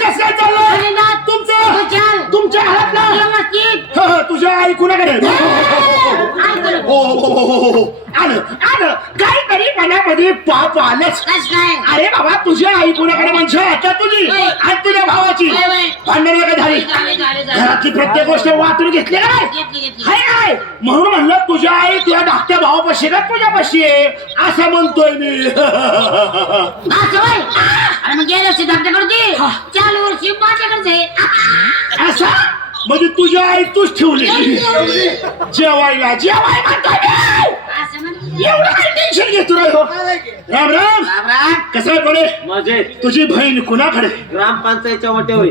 कसं तुमचं? तुमच्या ह, तुझ्या आई कुणाकडे हो हो हो आलं आलं. काहीतरी मनामध्ये पाप आलंच. अरे बाबा तुझी आई कुणाकडे म्हणजे आता तुझी. आणि तुझ्या भावाची. भांडण झाली. घरातली प्रत्येक गोष्ट वाटून घेतली काय हाय काय म्हणून म्हणलं तुझ्या आई तुझ्या धाकट्या भावापाशी का तुझ्यापाशी आहे? असं म्हणतोय मी. चालू वर्षी माझ्याकडे असा? म्हणजे तुझी आई तूच ठेवली. जेवायला जेवाय म्हणतोय मी. असं एवढं काय टेन्शन घेतो हो? राम राम कसं आहे बरे मजेत. तुझी बहीण कुणाकडे? ग्रामपंचायतच्या वाटेवर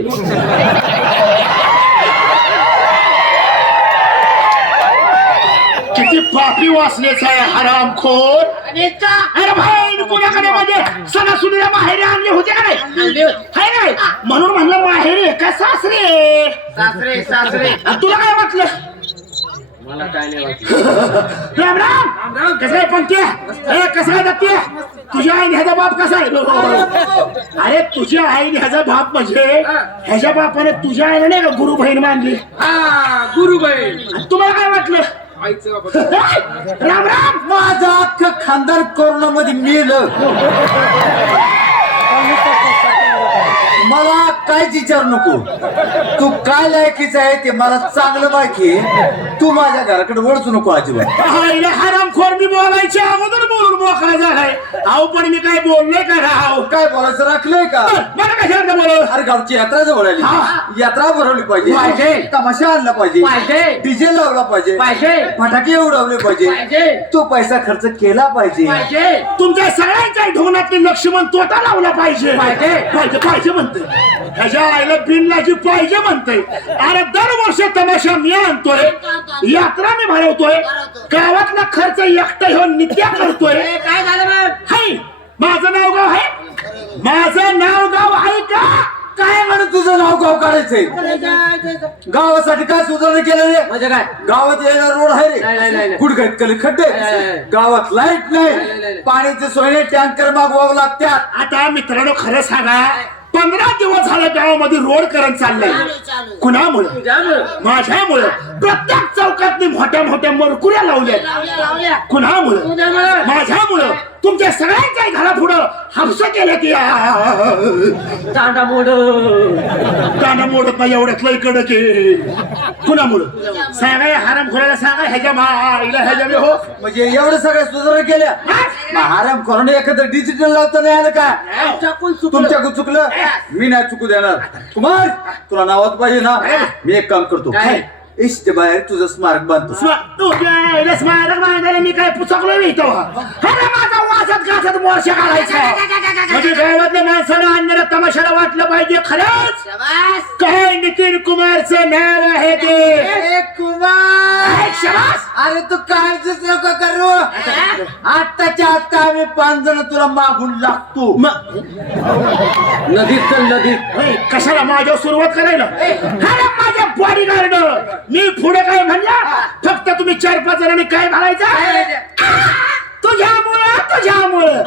किती पापी वासनेचा आहे हरामखोर अरे बहीण कुणाकडे म्हणजे? सणासुदीला माहेरी आणले होते का नाही? हाय म्हणून म्हणलं माहेरी का सासरे सासरे सासरे. आणि तुला काय वाटलं? मला काय नाही वाटलं. राम राम! कसं आहे पंक्या ए कसं आहे दत्त्या तुझ्या आईने ह्याचा बाप कसा आहे? अरे तुझ्या आईने ह्याचा बाप म्हणजे ह्याच्या बापाने तुझ्या आईने नाही का गुरु बहीण मानली? गुरुबाई आणि तुम्हाला काय वाटलं? राम राम! माझं अख्खं खानदार कोरोना मध्ये मेलं मला काहीच विचार नको. तू काय लायकीच आहे ते मला चांगलं माहिती तू माझ्या घराकडे वळचू नको अजिबात. हरामखोर मी बोलायच्या अगोदर बोलून मोकळा झालाय. अहो पण मी काय बोललोय का राव? काय बोलायचं राखलंय का? मला कशाला बोल अरे गावची यात्रा जवळ आली. हा. यात्रा भरवली पाहिजे. पाहिजे. तमाशा आणला पाहिजे. पाहिजे. डीजे लावला पाहिजे. पाहिजे. फटाके उडवले पाहिजे. पाहिजे. तो पैसा खर्च केला पाहिजे. पाहिजे. तुमच्या सगळ्यांच्या ढोंगणातले लक्ष्मण तोटा लावला पाहिजे. पाहिजे. पाहिजे पाहिजे म्हणते ह्याच्या आईला बिनलाची पाहिजे म्हणते अरे दरवर्षी तमाशा मी आणतोय. यात्रा मी भरवतोय. गावातला खर्च एकटा घेऊन नित्या करतोय. काय झालं मग? हाय माझं नाव गाव आहे. माझं नाव गाव आहे का? काय म्हणून तुझं नाव गाव काढायचंय? गावासाठी काय सुधारणा केलं रे म्हणजे काय? गावात यायला रोड आहे नाही, रे नाही. गुडघाट कले खड्डे. नाही, नाही, नाही. गावात लाइट नाही, नाही, नाही नाही. पाण्याचे सोयने टँकर मागवावं लागतात. आता मित्रांनो खरं सांगा पंधरा दिवस झालं गावामध्ये रोड करत चाललंय. कुणामुळे? तुझ्यामुळं. माझ्यामुळे. प्रत्येक चौकात मोठ्या मोठ्या मरकुऱ्या लावल्या कुणामुळं? तुझ्यामुळं. माझ्यामुळं. तुमच्या सगळ्यांच्या घरा पुढं हापसा केलं की दांडा मोड. गाणं मोडत नाही एवढ्यात लय कडक कुणामुळं सांगा हाराम खोरायला सांगा ह्याच्या माईला ह्याच्या हो. म्हणजे एवढं सगळ्या सुधारणा केल्या. आराम करून एखादं डिजिटल लावता नाही आलं का? टाकून चुकलं. तुमच्याकडून चुकलं? मी नाही चुकू देणार. कुमार तुला नावात पाहिजे ना? मी एक काम करतो. काय? इष्ट बाहेर तुझं स्मारक बांधतो. तुझ्या स्मारक बांधायला मी काय पुचकलो मी अरे माझा वाचत गाचत मोर्च काढायचा म्हणजे गावातल्या माणसानं आणलेल्या तमाशाला वाटलं पाहिजे खरंच? शाबास. काय नितीन कुमारचं नाव आहे ते. कुमार. शाबास. अरे तू काळजीच नको करू. आत्ताच्या आत्ता आम्ही पाच जण तुला मागून लागतो. म- नदीत चल नदीत कशाला माझ्या सुरुवात करायला? अरे माझ्या मी पुढे काय म्हणला फक्त तुम्ही चार पाच जणांनी काय म्हणायचं तुझ्यामुळं तुझ्यामुळं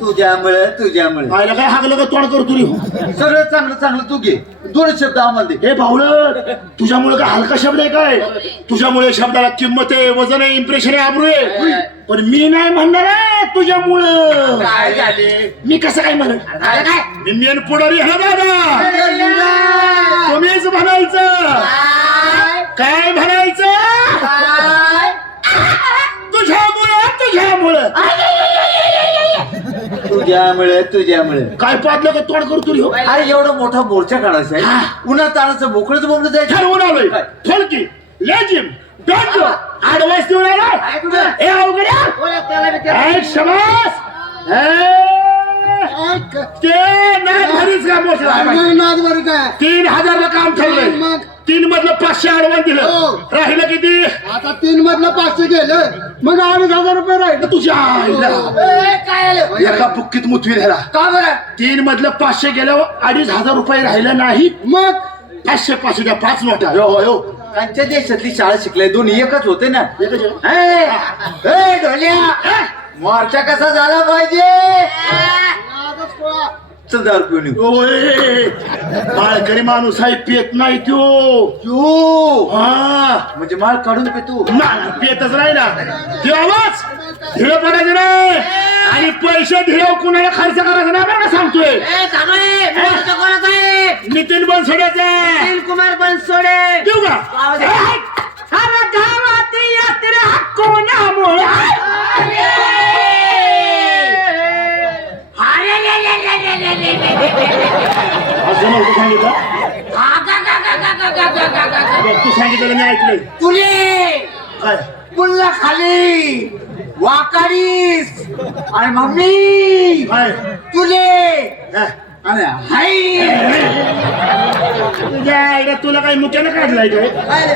तुझ्यामुळे तुझ्यामुळे. आईला काय? हागलं का? तोंड करतो रे सगळं चांगलं चांगलं तू घे. दोन शब्द आम्हाला दे. हे भावलं तुझ्यामुळे काय हलका शब्द आहे काय? तुझ्यामुळे शब्दाला किंमत आहे वजन आहे इम्प्रेशन आहे आबरू आहे. पण मी नाही म्हणणार आहे तुझ्यामुळं. काय झाले? मी कसं काय म्हणत झालं काय? मी मेन पुढारी हा दादा तुम्हीच म्हणायचं. काय? म्हणायचं? तुझ्यामुळं तुझ्यामुळं. तुझ्यामुळे तुझ्यामुळे. काय पाडलं का तोंड करतो रे हो? अरे एवढा मोठा मोर्चा काढायचा आहे. उन्हा तानाचं मोकळंच बोंबलं जायचं. ठरवून आलोय. फलकी लेजिम डॉक्टर ऍडवाइस देऊन आला. हे अवघड्या एक शबास. ते नाही घरीच का मोठला तीन हजारला काम ठेवलंय. तीन मधलं पाचशे अडवण दिलं. राहिलं किती? आता तीन मधलं पाचशे गेलं. मग अडीच हजार रुपये राहिले. तुझ्या आईला एका बुक्कीत मुतवी राहिला का बरं? तीन मधलं पाचशे गेल्यावर अडीच हजार रुपये राहिलं नाही. मग? पाचशे पाचशे द्या पाच नोटा. हो हो त्यांच्या देशातली शाळा शिकलाय दोन्ही एकच होते ना. एकच आहे. ए, ए, ढोल्या. मोर्चा कसा झाला पाहिजे? चल दारू पिऊन येऊ ओय माणूस आहे पेत नाही त्यो. यो हा. म्हणजे माळ काढून पितो. मला पेतच नाही ना. ते आवाज? ढिळ पडायचं नाही. आणि पैसे ढिळ कुणाला खर्च करायचा नाही बरं का सांगतोय? ए कोणाचा आहे नितीन बनसोड्याचा अनिल कुमार बनसोडे देऊ का? आवाज ए, आहे. अरे गावात यात्रा कोणामुळे असं सांगितलं तू सांगितलं तुले काय खाली वाकारीस आणि मम्मी तुले अरे हाय तुझ्या तुला काही मुख्यानं काढलाय काय? अरे,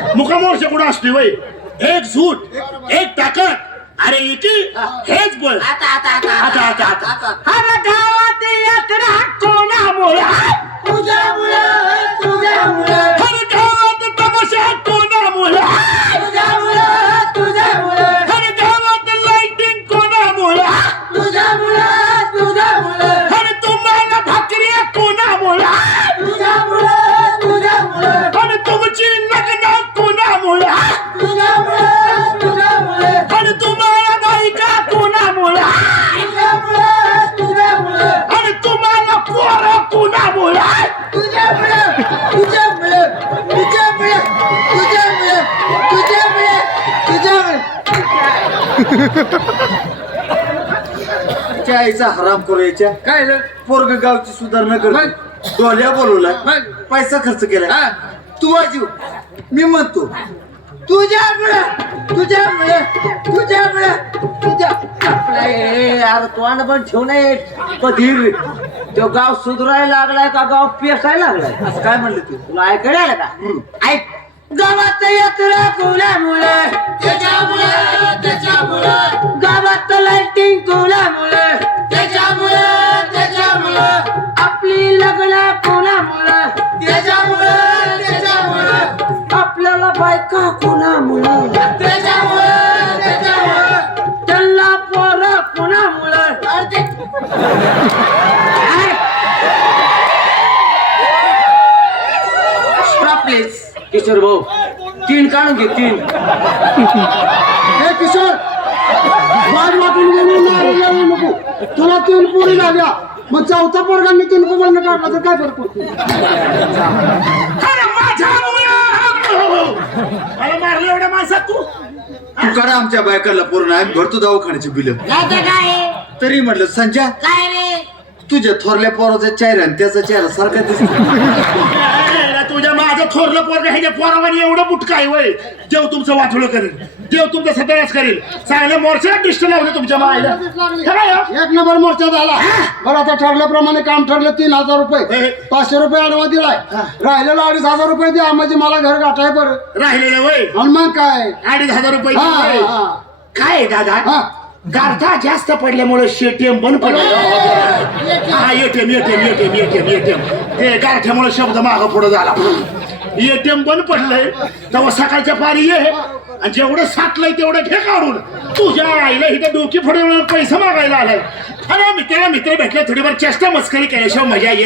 कुठं असते एक सूट एक ताकद. अरे एकी हेच बोल. आता आता आता आता आता आता गावात यात्रा कोणामुळे? तुझ्यामुळं आईचा हराम करू याच्या काय पोरग गावची सुधारणा करतो. डोल्या बोलवलाय. मग? पैसा खर्च केलाय. हा. तू वाजीव मी म्हणतो तुझ्यामुळं तुझ्यामुळं तुझ्यामुळं तुझ्या आपला हे यार तोंड पण ठेवू नये. कधीर तो गाव सुधरायला लागलाय का गाव पेसायला लागलाय? असं काय म्हणलं तू? तुला ऐकायला आलं का? ऐक. गावात यात्रा कोणामुळे? कोणामुळे? त्याच्यामुळे त्याच्यामुळे. आपली लग्न कोणामुळे? त्याच्यामुळे त्याच्यामुळे. आपल्याला बायका कोणामुळे? त्याच्यामुळे त्याच्यामुळे. त्यांना पोरं कोणामुळे? प्लीज किशोर भाऊ तीन काढून घे तीन हे किशोर वाट वाटून गेली नाही येऊ तुला तीन पोरी झाल्या मग चौथा पोरगांनी तीन कुमारनं काढला तर काय फरक पडतो? अरे माझ्यामुळे मला मारलं एवढ्या माणसात तू? तू काढा आमच्या बायकाला पूर्ण आम्ही भरतो दवाखान्याची बिल. काय? आहे? तरी म्हटलं संजय काय रे? तुझ्या थोरल्या पोराचा चेहरा आणि त्याचा चेहरा सारखा दिसतो. माझं थोरलं पोरग ह्याच्या पोरावानी एवढं बुटका आहे वय. देव तुमचं वाटोळं करेल. देव तुमचं सत्यानाश करेल. चांगल्या मोर्चाला डिस्ट लावलं तुमच्या मायला. हे हो? एक नंबर मोर्चा झाला. बरं आता ठरल्याप्रमाणे काम ठरलं तीन हजार रुपये. हे. पाचशे रुपये अडवा दिलाय. राहिलेला अडीच हजार रुपये द्या म्हणजे मला घर गाठाय बरं. राहिलेलं वय. आणि मग काय? अडीच हजार रुपये हा. हा, हा. काय दादा? हा. गारठा जास्त पडल्यामुळे शेटीएम बंद पडलं. हा ATM ATM ATM ATM ATM ते गारठ्यामुळे शब्द मागं पुढे झाला. एटीएम बंद पडलंय. तेव्हा सकाळच्या पारी ये. आणि जेवढं साठलंय तेवढं घे काढून. तुझ्या आईला इथे डोकी फोडून पैसे मागायला आलाय. अरे मित्राला मित्र भेटले थोडीफार चेष्टा मस्करी केल्याशिवाय मजा येत